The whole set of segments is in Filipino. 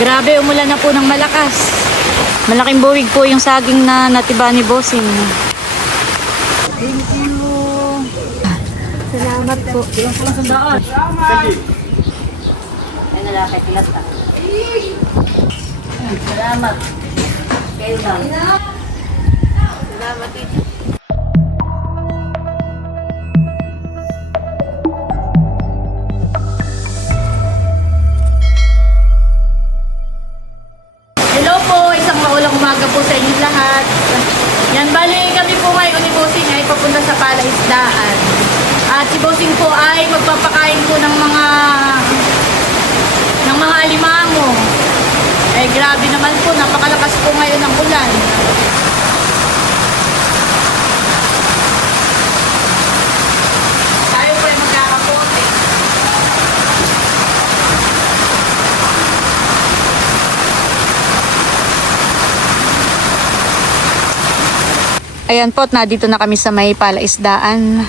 Grabe, umulan na po ng malakas. Malaking buwig po yung saging na natiba ni Bossing. Thank you. Salamat po. Salamat. Ay, nalakay tilata. Salamat. Kayo lang. Salamat dito. Hello po, isang maulang umaga po sa inyo lahat. Yan, bali kami po ngayon ni Bossing ay papunta sa palaisdaan. At si Bossing po ay magpapakain po ng mga alimango. Eh grabe naman po, napakalakas po ngayon ng ulan. Tayo po ay magkakapote. Ayan po, nandito na kami sa may palaisdaan.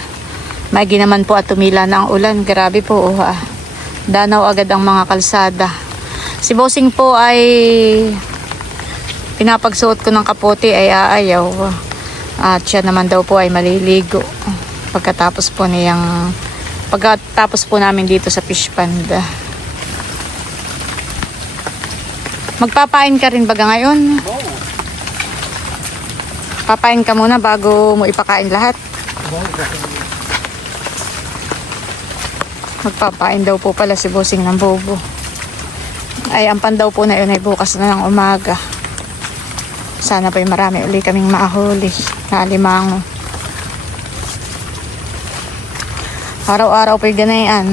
Maigi naman po at tumila na ang ulan. Grabe po, danaw agad ang mga kalsada. Si Bossing po ay pinapagsuot ko ng kapote ay aayaw. At siya naman daw po ay maliligo. Pagkatapos po namin dito sa fish pond. Magpapain ka rin baga ngayon? Papain ka muna bago mo ipakain lahat. Magpapain daw po pala si Bossing ng bobo. Ay, ang pan daw po na yun ay bukas na ng umaga. Sana po'y marami uli kaming mahuli na alimango. Araw-araw po'y ganayan.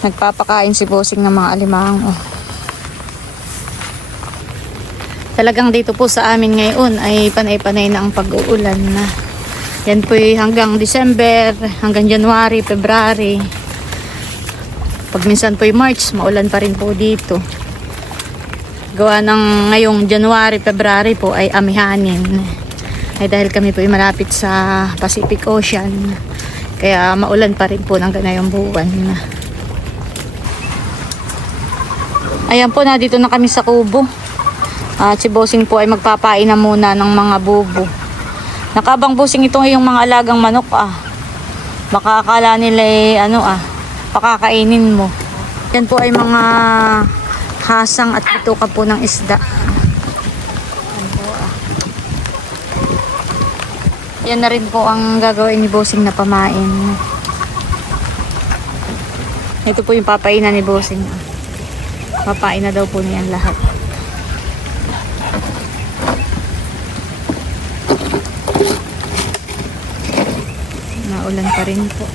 Nagpapakain si Bossing ng mga alimango. Talagang dito po sa amin ngayon ay panay-panay na ang pag-uulan na. Yan po'y hanggang December, hanggang January, February. Pag minsan po'y March, maulan pa rin po dito. Gawa ng ngayong January, February po ay amihanin. Ay dahil kami po'y malapit sa Pacific Ocean. Kaya maulan pa rin po ng ganayong buwan. Ayan po, nandito na kami sa kubo. At si Bossing po ay magpapain na muna ng mga bubo. Nakabang Bossing ito yung mga alagang manok Baka akala nila pakakainin mo. Yan po ay mga hasang at bituka po ng isda. Yan na rin po ang gagawin ni Bossing na pamain. Ito po yung papainan ni Bossing. Papain na daw po niyan lahat. Naulan pa rin po.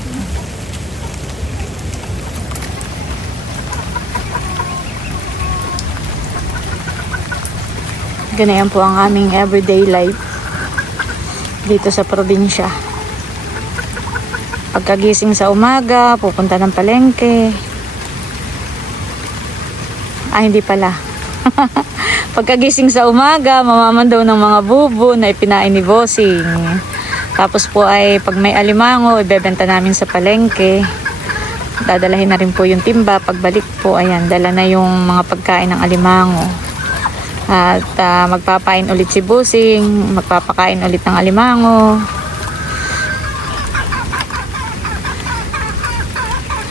Ganayan po ang aming everyday life dito sa probinsya. Pagkagising sa umaga, pupunta ng palengke. Hindi pala. Pagkagising sa umaga, mamamandaw ng mga bubo na ipinain ni Bossing. Tapos po ay pag may alimango, ibebenta namin sa palengke. Dadalahin na rin po yung timba. Pagbalik po, ayan, dala na yung mga pagkain ng alimango. At magpapain ulit si Bossing, magpapakain ulit ng alimango.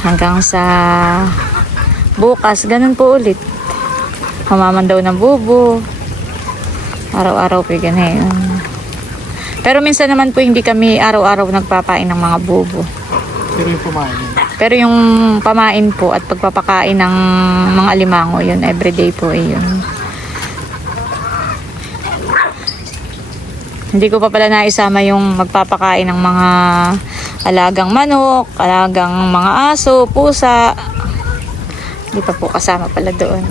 Hanggang sa bukas, ganun po ulit. Mamamandaw ng bubo. Araw-araw po ganun. Pero minsan naman po hindi kami araw-araw nagpapain ng mga bubo. Pero yung pamain po at pagpapakain ng mga alimango, yun everyday po yun. Hindi ko pa pala naisama yung magpapakain ng mga alagang manok, alagang mga aso, pusa. Hindi pa po kasama pala doon.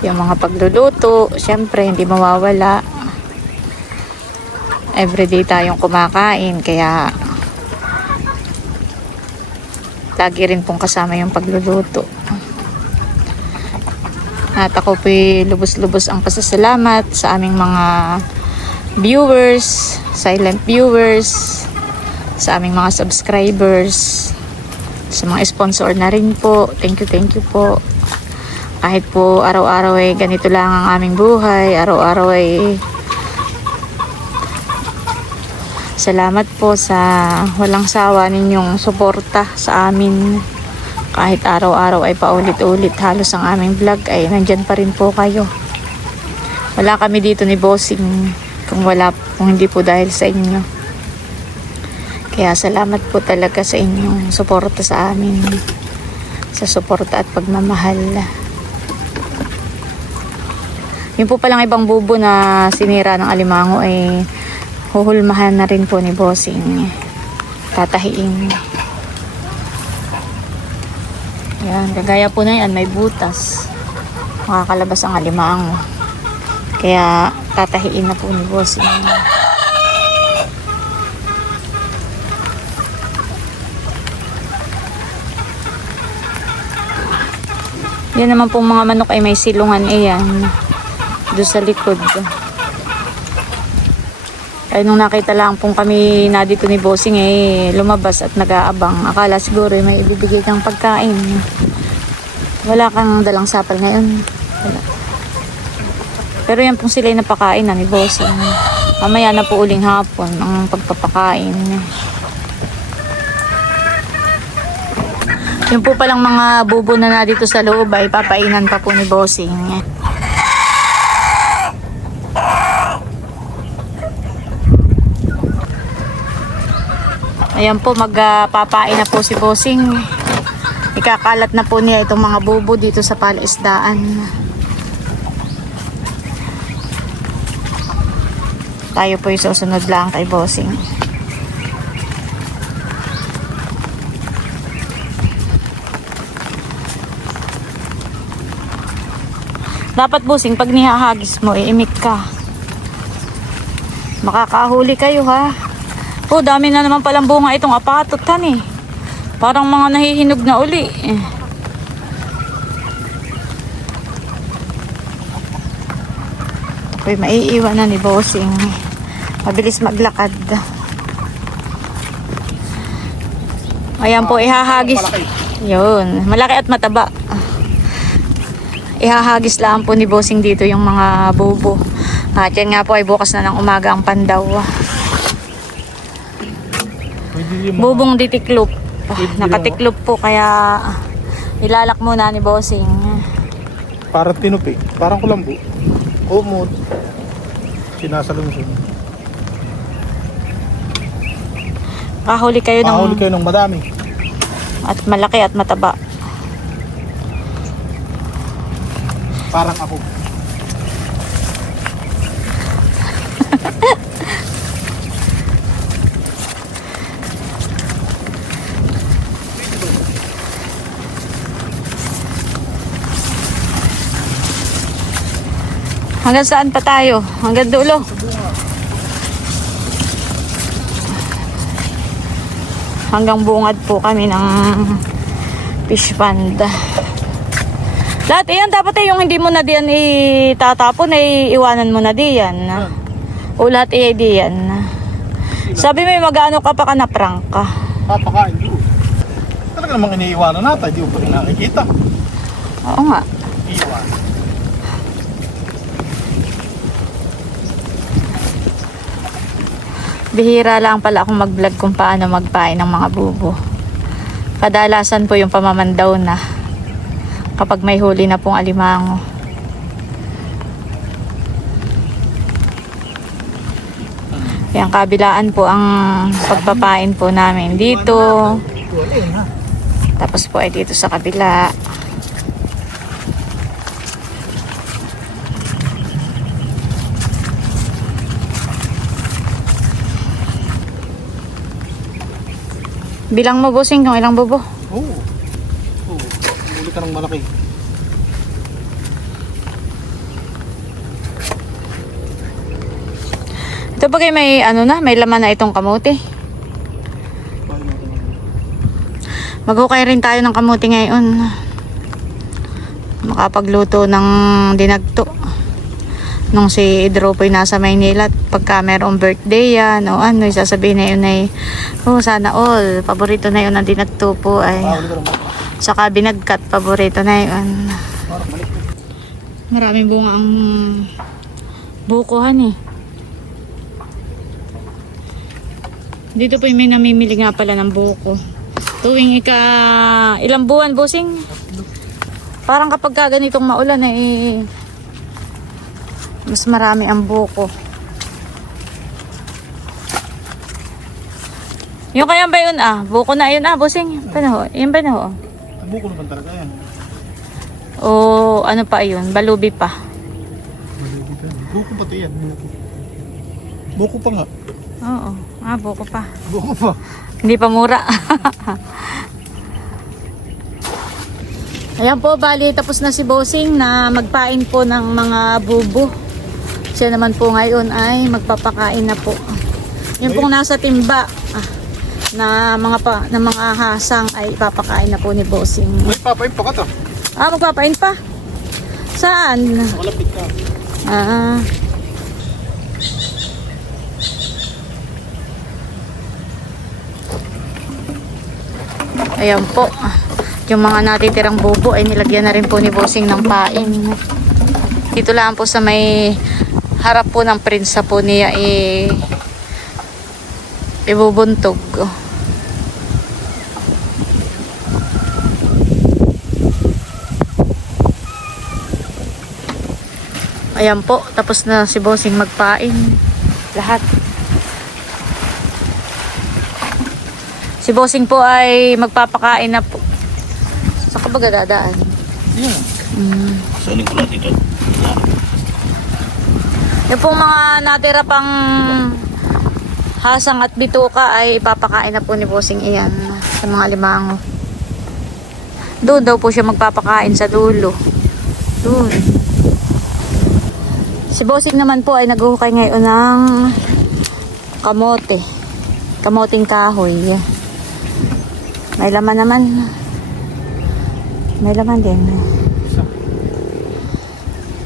Yung mga pagluluto, syempre hindi mawawala. Everyday tayong kumakain, kaya lagi rin pong kasama yung pagluluto. At ako po'y lubos-lubos ang pasasalamat sa aming mga viewers, silent viewers, sa aming mga subscribers. Sa mga sponsor na rin po, thank you po. Kahit po araw-araw ay ganito lang ang aming buhay, araw-araw ay salamat po sa walang sawa ninyong suporta sa amin. Kahit araw-araw ay paulit-ulit halos ang aming vlog ay nandyan pa rin po kayo. Wala kami dito ni Bossing kung hindi po dahil sa inyo. Kaya salamat po talaga sa inyong suporta sa amin. Sa suporta at pagmamahal. Yung po palang ibang bubo na sinira ng alimango ay huhulmahan na rin po ni Bossing. Tatahiin. Yan, kagaya po na yan, may butas. Makakalabas ang alimango. Kaya tatahiin na po ni Bossing. Yan naman pong mga manok ay may silungan yan. Doon sa likod. Ay nung nakita lang pong kami na dito ni Bossing eh lumabas at nag-aabang. Akala siguro eh, may ibibigay kang pagkain. Wala kang dalang sapal ngayon. Wala. Pero yan pong sila yung napakain na ni Bossing. Mamaya na po uling hapon ang pagpapakain. Yung po palang mga bubo na dito sa loob ay papainan pa po ni Bossing. Ayan po, magpapain na po si Bossing. Ikakalat na po niya itong mga bubo dito sa palaisdaan. Tayo po yung susunod lang kay Bossing. Dapat Bossing, pag nihahagis mo, iimik ka. Makakahuli kayo ha. Oh, dami na naman palang bunga itong apatot han eh. Parang mga nahihinog na uli. Okay, maiiwan na ni Bossing. Mabilis maglakad. Ayan po, ihahagis. Yun, malaki at mataba. Ihahagis lang po ni Bossing dito yung mga bubo. At yan nga po ay bukas na ng umaga ang pandaw. Bubong ditiklop. Nakatiklop po kaya ilalak muna ni Bossing. Parang tinupi. Parang kulambo. Kumot. Sinasalungsong. Kahuli kayo ng madami. At malaki at mataba. Parang ako. Hanggang saan pa tayo? Hanggang dulo. Hanggang bungad po kami ng fish pond. Lahat yan, dapat yung hindi mo na diyan itatapon, iwanan mo na diyan. O lahat diyan. Sabi mo mag-ano ka pa ka na prank ka. Papakain doon. Talaga namang iniiwanan natin. Di mo pa rin nakikita. Oo nga. Iiwan. Bihira lang pala akong mag-vlog kung paano magpain ng mga bubo. Kadalasan po yung pamamandaw na kapag may huli na pong alimango. Yung kabilaan po ang pagpapain po namin dito. Tapos po ay dito sa kabila. Bilang mo Bossing kung ilang bubo. Oo. Huli ka ng malaki. Ito bagay may ano na, may laman na itong kamote. Maghukay rin tayo ng kamote ngayon. Makapagluto ng dinagto. Nung si Idro po'y nasa Maynila, at pagka merong birthday yan, o ano, sasabihin na yun ay, oh, sana all, paborito na yun ang dinagtupo ay. Saka binagkat, paborito na yun. Maraming bunga ang bukuhan eh. Dito po may namimili nga pala ng buko. Tuwing ilang buwan, bossing? Parang kapag ka ganitong maulan eh, mas marami ang buko. Yung kaya ba yun buko na yun bossing? Paano? Yan ba na ho? Buko naman talaga yan. O ano pa yun? Balubi pa. Buko pa yan. Buko pa nga. Oo. Buko pa. Buko pa. Hindi pa mura. Ayan po, bali tapos na si Bossing na magpain po ng mga bubo. Siya naman po ngayon ay magpapakain na po. Yung pong nasa timba na mga hasang ay ipapakain na po ni Bossing. May papain pa ka to. Magpapain pa? Saan? Malapit ka. Ayan po. Yung mga natitirang bubo ay nilagyan na rin po ni Bossing ng pain. Dito lang po sa may harap po ng prinsa po niya ibubuntog. Ayan po, tapos na si Bossing magpain. Lahat. Si Bossing po ay magpapakain na po. Saan ka ba dadaan? Yan. Sunin ko lang dito. Yung pong mga natira pang hasang at bituka ay ipapakain na po ni Bossing iyan sa mga limango. Doon daw po siya magpapakain sa dulo. Doon. Si Bossing naman po ay naghuhukay ngayon ng kamote. Kamoting kahoy. May laman naman. May laman din.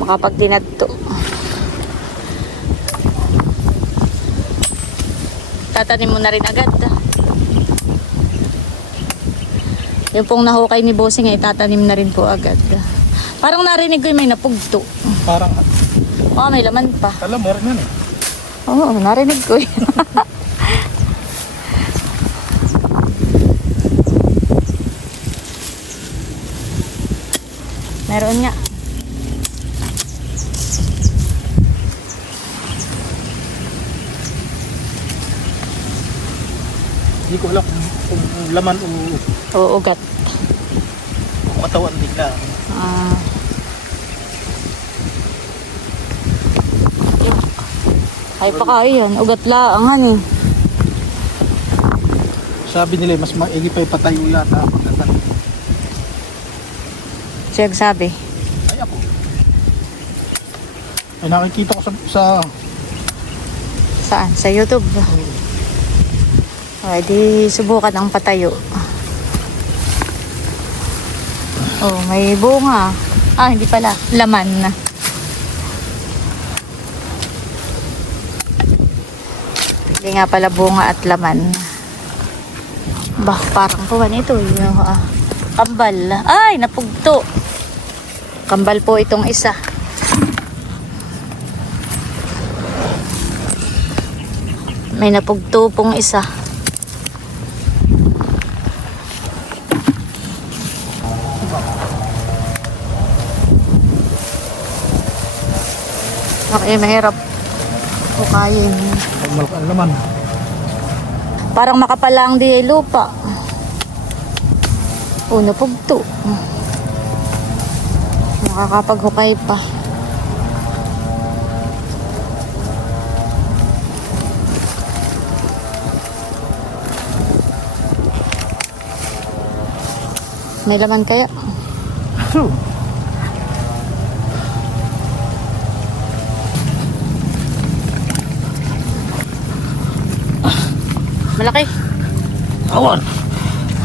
Makapag dinagto. Tatanim mo na rin agad. Yung pong nahukay ni Bossing ay tatanim na rin po agad. Parang narinig ko yung may napugto. Parang, May laman pa. alam, meron yan eh. Oo, narinig ko yun. Meron nga. Hindi ko alam kung laman o Ugat. katawan bigla. Ay pa kayo yan. Ugat laangan eh. Sabi nila mas maigi pa ipatay ulat pagkatanim. Siya sabi. Ay ako. Ay nakikita ko sa Saan? Sa YouTube. Ay, di subukan ang patayo. Oh, may bunga. Hindi pala. Laman na. Hindi nga pala bunga at laman. Bah, parang kuwan ito. Kambal. Ay, napugto. Kambal po itong isa. May napugto pong isa. Okay, mahirap. Hukayin. ang laman. Parang makapalang di lupa. Napugto. Nakakapaghukay pa. May laman kaya? Malaki. Awan.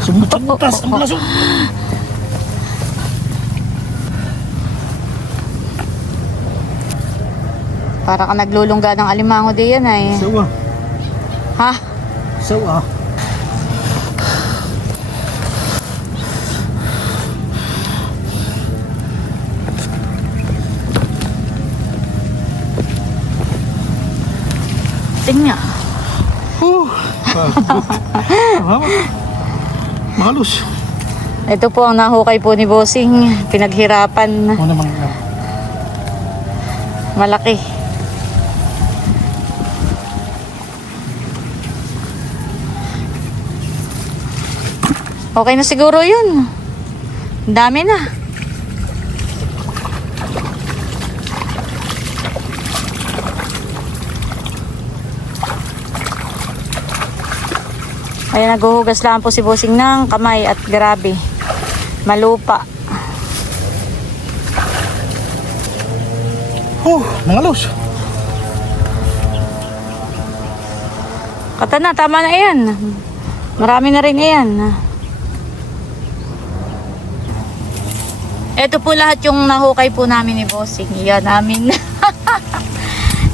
Sumutas ang laso. Para ka naglulungga ng alimango diyan ay. Sawa. Ha? Sawa. Tingnan. Malos. Ito po ang nahukay po ni Bossing. Pinaghirapan. Ano naman Malaki. Okay na siguro yun. Ang dami na. Ayan, naghuhugas lang po si Bossing ng kamay at grabe. Malupa. Malos. Kata na, tama na yan. Marami na rin yan. Ito po lahat yung nahukay po namin ni Bossing. Yan namin.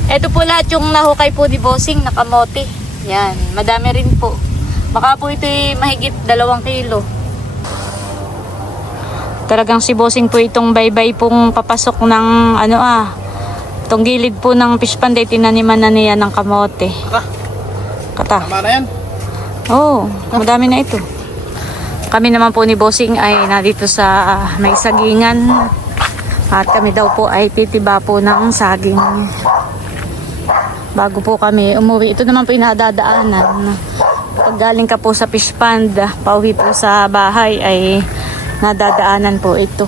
Ito po lahat yung nahukay po ni Bossing na kamote. Yan, madami rin po. Baka po ito'y mahigit 2 kilo. Talagang si Bossing po itong baybay pong papasok ng itong gilid po ng fish pond ay tinaniman na niya ng kamote. Kata. Tama na yan. Oo, madami na ito. Kami naman po ni Bossing ay nandito sa may sagingan. At kami daw po ay titiba po ng saging. Bago po kami umuwi. Ito naman po inadadaanan. Pag galing ka po sa fish pond, pauwi po sa bahay ay nadadaanan po ito.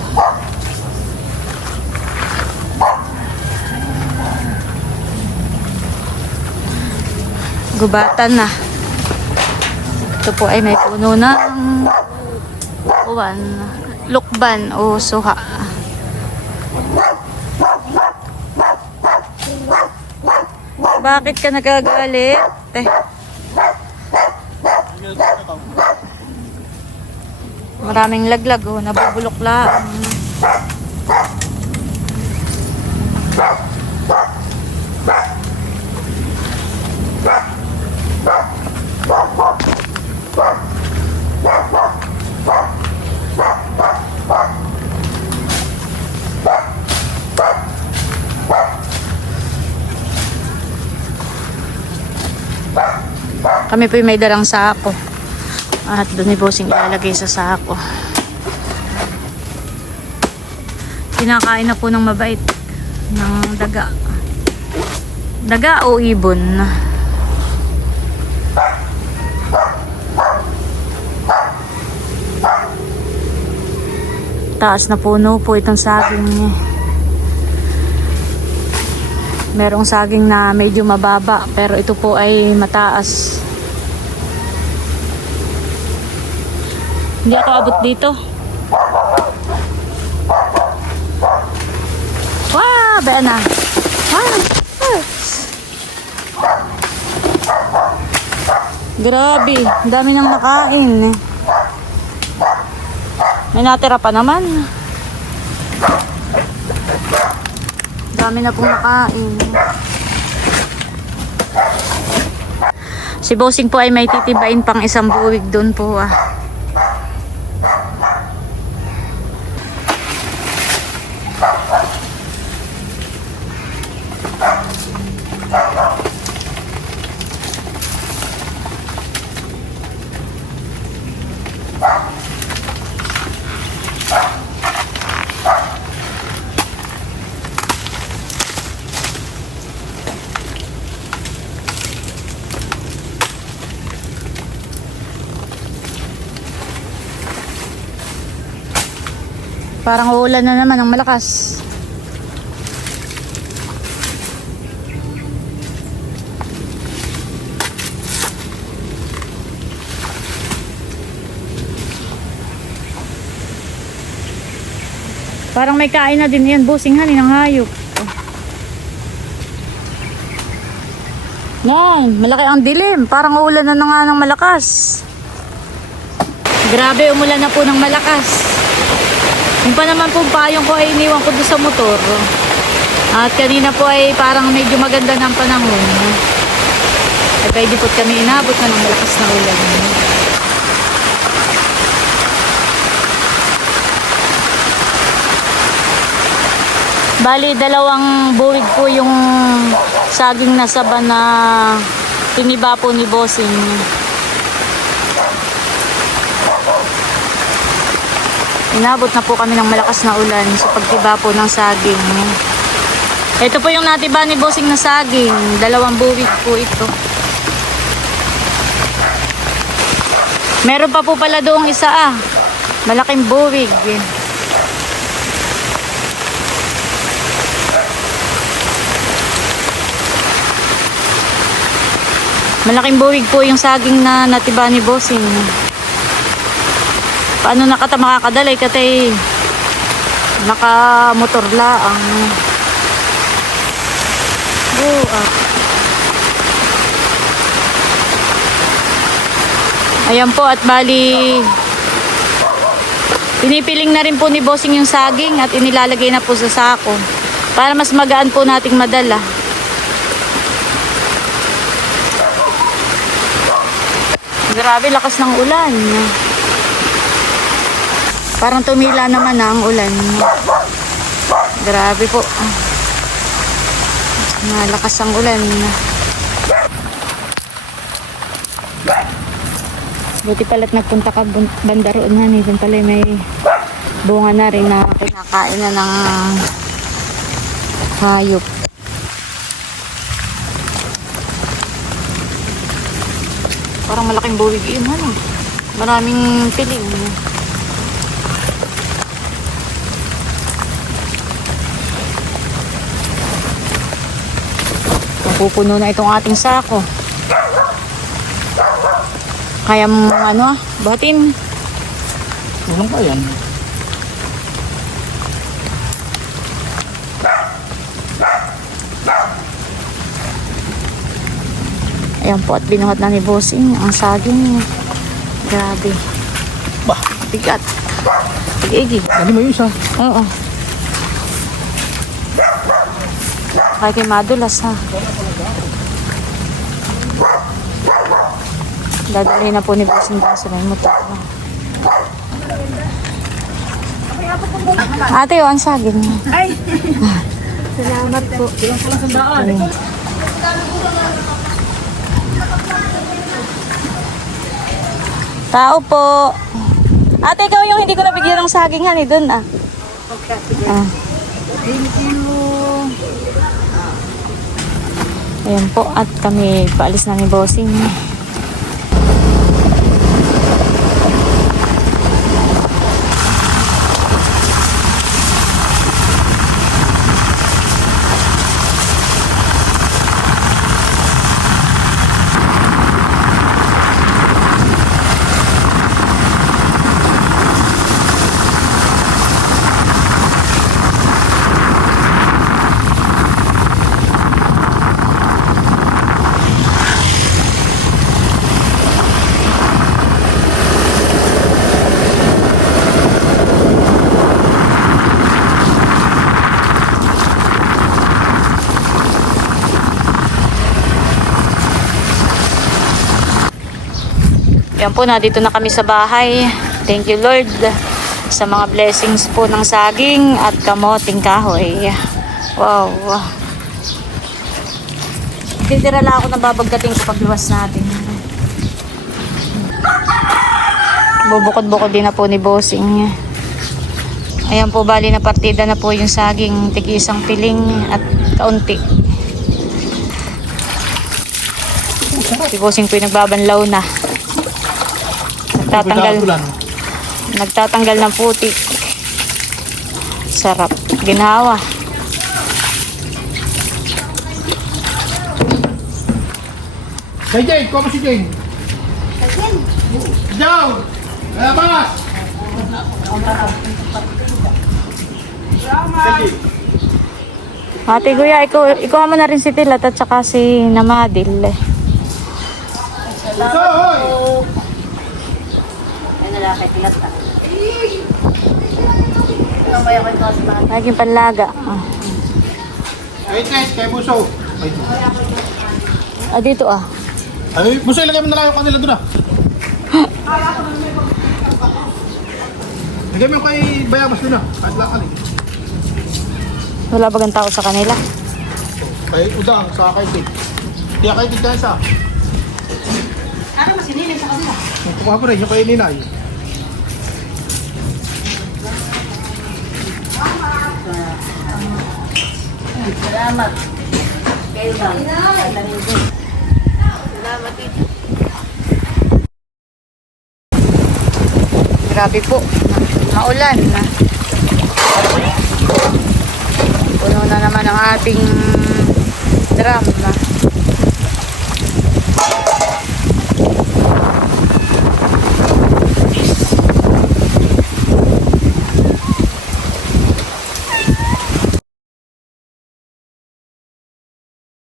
Gubatan na. Ito po ay may puno ng lukban o suha. Bakit ka nagagalit? Maraming laglag nabubulok lang. Kami po may dalang sako. At doon ni Bossing ilalagay sa sako. Kinakain na po ng mabait ng daga. Daga o ibon. Taas na puno po itong saging niya. Merong saging na medyo mababa pero ito po ay mataas. Hindi ako abot dito. Wow, bea na. Wow. Grabe, dami nang nakain. May natira pa naman. Dami na pong nakain. Si Bossing po ay may titibain pang 1 buwig doon po Parang uulan na naman ng malakas. Parang may kain na din yan, Bossing, ng hayop. Yan, malaki ang dilim. Parang uulan na nga ng malakas. Grabe, umulan na po ng malakas. Yung pa naman pong payong ko ay iniwan ko doon sa motor. At kanina po ay parang medyo maganda ng panahon. At pwede po kami inabot na ng malakas na ulan. Bali, 2 buwig po yung saging na saba na tiniba po ni Bossing. Inabot na po kami ng malakas na ulan sa pagtiba po ng saging. Ito po yung natiba ni Bossing na saging. 2 buwig po ito. Meron pa po pala doong isa malaking buwig. Malaking buwig po yung saging na natiba ni Bossing. Paano nakata makakadalay katay nakamotor laang. Ayan po, at bali pinipiling na rin po ni Bossing yung saging at inilalagay na po sa sako para mas magaan po nating madala. Grabe, lakas ng ulan. Parang tumila naman na ang ulan. Grabe po. Malakas ang ulan. Buti pala't nagpunta ka banda roon na. Doon pala may bunga na rin na kinakain na ng hayop. Parang malaking buwig yun, maraming piling. Pupuno na itong ating sako. Kaya mo batin. Tulong pa yan. Ayan po, at binuhat na ni Bossing ang saging. Grabe. Bah, bigat. Pag-igig. dali mo yung isa. Oo. Kaya kayo madulas Dadali na po ni Bossing dun sa may motor. Ate, ang saging. Ay! Salamat po. Tao po. Ate, ikaw yung hindi ko nabigyan ng saging doon Thank you. Ayan po, at kami paalis na ni Bossing. Yan po, dito na kami sa bahay. Thank you Lord sa mga blessings po ng saging at kamoting kahoy. Wow. Titira lang ako na babagdating ko pagluwas natin. Bubukod-bukod din na po ni Bossing. Ayan po, bali na partida na po yung saging. Tigi isang piling at kaunti. Si Bossing po yung nagbabanlaw na. Nagtatanggal ng putik. Sarap. Ginawa. Hey Jane, kung si Jane? Down! Labas! Ate Kuya, ikaw mo na rin si Tilat at saka si Namadil. Uso, hoy! Naging panlaga. Wait, kay Buso. Wait. Ah, dito ah. Ay, Buso, ilagay mo na lang yung kanila doon ah. Lagay mo yung kay Bayabas doon ah. Kahit lang kanin. Wala bagang tao sa kanila. Kay Udang, sa kay Tig. Hindi kay Tig na isa. Ano mas sinili sa kanila? Kukuha mo rin yung kay Ninay. Salamat. Kayo lang. Salamat dito. Grabe po. Maulan na. Puno na naman ang ating drum na.